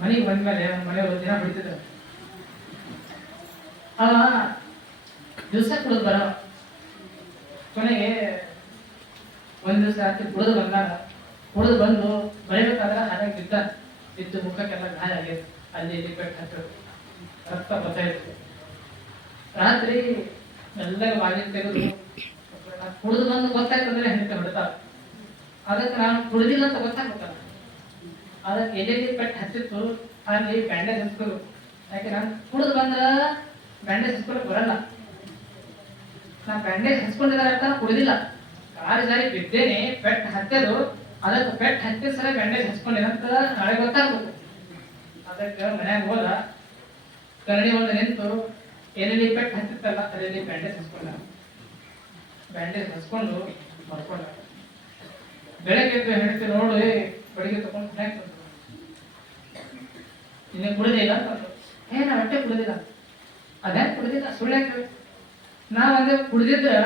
ಮನೆಗೆ ಬಂದ್ಮೇಲೆ ಮನೆ ಒಂದು ದಿನ ಬಿಡ್ತಿದ್ರು. ಅವ ದಿವಸ ಕುಡಿದು ಬರೋ ಕೊನೆಗೆ ಒಂದ್ ದಿವಸ ರಾತ್ರಿ ಕುಡಿದು ಬಂದಾಗ ಕುಡಿದು ಬಂದು ಬರೀಬೇಕಾದ್ರೆ ಹಾಗಾಗಿ ಬಿದ್ದು ಮುಖಕ್ಕೆಲ್ಲ ಗಾಯ ಆಗಿದೆ. ಅಲ್ಲಿ ಇಲ್ಲಿ ಪೆಟ್ಟು ಹತ್ತಿರ ರಕ್ತ ಬರ್ತಾ ಇತ್ತು. ರಾತ್ರಿ ಎಲ್ಲರೂ ಬಾಗಿಲು ತೆಗೆದು ಕುಡಿದು ಬಂದು ಗೊತ್ತಾಯ್ತಂದ್ರೆ ಹೆಂಡತಿ ಹೊಡ್ತಾಳ. ಅದಕ್ಕೆ ನಾನು ಕುಡಿದಿಲ್ಲ ಅಂತ ಗೊತ್ತಾಗ್ಬೇಕಲ್ಲ, ಅದಕ್ಕೆ ಎಲ್ಲೆಲ್ಲಿ ಪೆಟ್ಟು ಹತ್ತಿತ್ತು ಅಲ್ಲಿ ಬ್ಯಾಂಡೇಜ್ ಹಚ್ಕೋಬೇಕು. ಯಾಕೆ ನಾನು ಕುಡಿದು ಬಂದ್ರೆ ಬ್ಯಾಂಡೇಜ್ ಹಚ್ಕೊಳಕ್ ಬರಲ್ಲ. ನಾನು ಬ್ಯಾಂಡೇಜ್ ಹಚ್ಕೊಂಡಿದ್ದಾರೆ ಅಂತ ಕುಡಿದಿಲ್ಲ, ಕಾಲು ಜಾರಿ ಬಿದ್ದೇನೆ, ಪೆಟ್ಟು ಹತ್ತದು, ಅದಕ್ಕೆ ಪೆಟ್ಟು ಹತ್ತಿದ ಸಲ ಬ್ಯಾಂಡೇಜ್ ಹಚ್ಕೊಂಡಿಲ್ಲ ಅಂತ ನಾಳೆ ಗೊತ್ತಾಗ್ಬೇಕು. ಅದಕ್ಕೆ ಮನ್ಯಾಗ ಹೋದ ಕರಡಿ ಒಂದು ನಿಂತು ಎಲ್ಲೆಲ್ಲಿ ಪೆಟ್ಟು ಹತ್ತಿತ್ತಲ್ಲ ಅಲ್ಲೆಲ್ಲಿ ಬ್ಯಾಂಡೇಜ್ ಹಚ್ಕೊಂಡ. ಬ್ಯಾಂಡೇಜ್ ಹಚ್ಕೊಂಡು ಬರ್ಕೊಂಡ. ಬೆಳಗ್ಗೆ ಎದ್ದು ಹೆಂಡತಿ ನೋಡಿ ಬೆಳಿಗ್ಗೆ ತಗೊಂಡು ಮನ್ಯಾಗ ತಂದ್ರು. ಇನ್ನೇ ಕುಡಿದಿಲ್ಲ ಅಂತಂದ್ರು. ನಾ ಹೊಟ್ಟೆ ಕುಡಿದಿಲ್ಲ. ಅದೇ ಕುಡಿದಿಲ್ಲ, ಸುಳ್ಳು ಯಾಕೆ? ನಾವು ಅದೇ ಕುಡಿದಿದ್ರೆ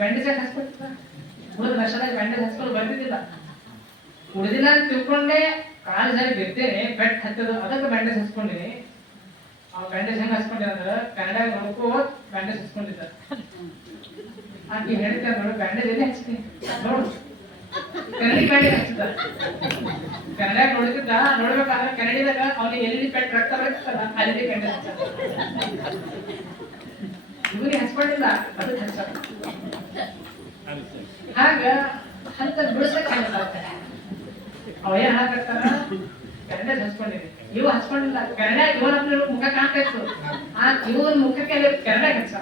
ಬ್ಯಾಂಡೇಜ್ ಯಾಕೆ ಹಚ್ಕೊಳ್ತಿದ್ದ? ಕುಡಿದ ಲಕ್ಷದಾಗ ಬ್ಯಾಂಡೇಜ್ ಹಚ್ಕೊಂಡು ಬರ್ತಿದ್ದಿಲ್ಲ. ಕುಡಿದಿಲ್ಲ ಅಂತ ತಿಳ್ಕೊಂಡೆ ಕಾಲು ಜಾರಿ ಬಿದ್ದೇನೆ, ಪೆಟ್ಟು ಹತ್ತದು, ಅದಕ್ಕೆ ಬ್ಯಾಂಡೇಜ್ ಹಚ್ಕೊಂಡಿನಿ. ಆ ಬ್ಯಾಂಡೇಜ್ ಹೆಂಗೆ ಹಚ್ಕೊಂಡೆ ಅಂದ್ರೆ ಕನ್ನಡ ನೋಡ್ಕೋ ಬ್ಯಾಂಡೇಜ್ ಹಚ್ಕೊಂಡಿದ್ದ. ಆಕೆ ಹೇಳ್ತಾರೆ ನೋಡು ಬ್ಯಾಂಡೇಜ್ ಎಲ್ಲಿ ಹಚ್ತೀನಿ ನೋಡು, ಕನ್ನಡಿ ಬ್ಯಾಂಡೇಜ್ ಹಚ್ಚಿದ. ಕನ್ನಡ ನೋಡ್ತಿದ್ದ, ನೋಡ್ಬೇಕಾದ್ರೆ ಕನ್ನಡಿದಾಗ ಅವನಿಗೆ ಎಲ್ಲಿ ಪೆಟ್ಟು ರಕ್ತ ಬರ್ತಲ್ಲ ಅಲ್ಲಿ ಬ್ಯಾಂಡೇಜ್ ಹಚ್ಚ. ಇವನಿಗೆ ಹಚ್ಕೊಂಡಿಲ್ಲ, ಅದಕ್ಕೆ ಹಚ್ಚ. ಹಾಗ ಅಂತ ಬಿಡಿಸಕ್ ಹೇಳ್ತಾರೆ. ಅವ ಏನ್ ಹಾಕತ್ತಾರ, ಬ್ಯಾಂಡೇಜ್ ಹಚ್ಕೊಂಡಿದೆ, ಇವು ಹಚ್ಕೊಂಡಿಲ್ಲ. ಕನ್ನಡ ಇವನ ಮುಖ ಕಾಣ್ತಾ ಇತ್ತು, ಆ ಇವನ ಮುಖಕ್ಕೆ ಕನ್ನಡ ಹಚ್ಚ.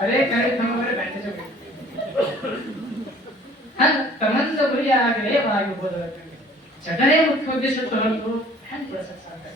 ಅದೇ ಕನ್ನಡ ತಗೊಂಡ್ರೆ ಬ್ಯಾಂಡೇಜ್ ಹಾಗ ತಮಂದ ಗುರಿಯಾಗಲೇ ಆಗಿರ್ಬೋದು. ಜಗನೇ ಮುಖ್ಯ ಉದ್ದೇಶ ತಗೊಂಡು ಹ್ಯಾಂಗ್ ಬಿಡಿಸಕ್ ಸಾಧ್ಯ?